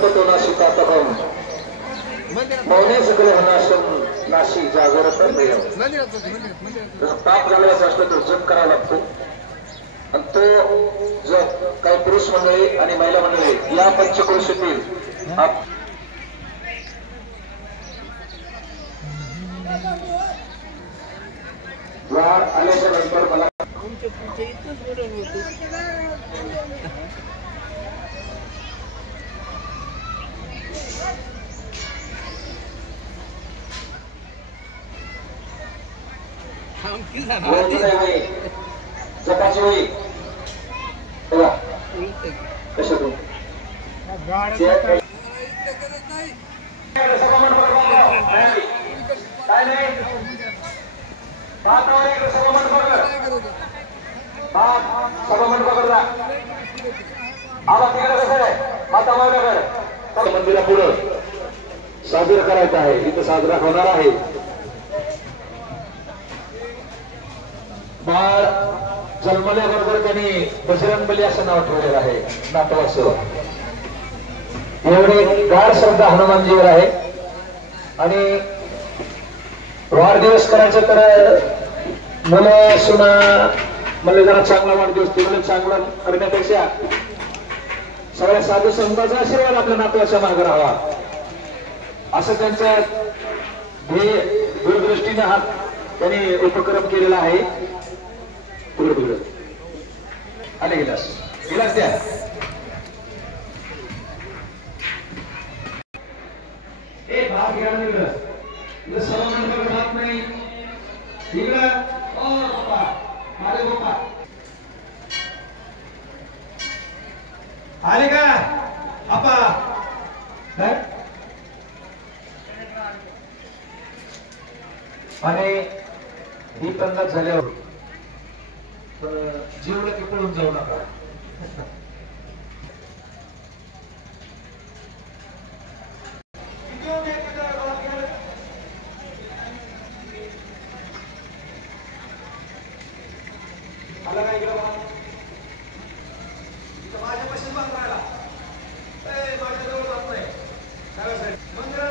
संपतो नाशिकातहं मौने सकल होनाशम नाशिक जागरत ताप घालवायचा असलं तर जप करावा लागतो आणि तो जप काही पुरुष मंडळी आणि महिला मंडळी या पंचक्रोशीतील वार आल्याच्या नंतर मला जपाची होई कशातून काय नाही सभामंडप पकडला आला तिकडे कसं आहे माता मावल्याकडे मंदिरा पुढं साजरा करायचा आहे इथं साजरा होणार आहे बाळ जन्मल्याबरोबर त्यांनी बजरंगबली असं नाव ठेवलेलं आहे नातवासह एवढी गाढ श्रद्धा हनुमानजीवर आहे आणि वाढदिवस करायचं तर मुलं सुना मला जरा चांगला वाढदिवस तिला चांगला करण्यापेक्षा सगळ्या साधू संतांचा आशीर्वाद आपल्या नातवाच्या मागे राहावा असं त्यांच्या दूरदृष्टीने हा त्यांनी उपक्रम केलेला आहे पुढे आले गिलास गिलास द्या भात घ्या इकडं सर्व भात नाही इकडं आले का आपा आणि ही पंगत झाल्यावर जीवला की पळून जाऊ नका आला काय इकडं माझ्या पश्चिम भाग राहिला माझ्या जवळ जात नाही मंदिरा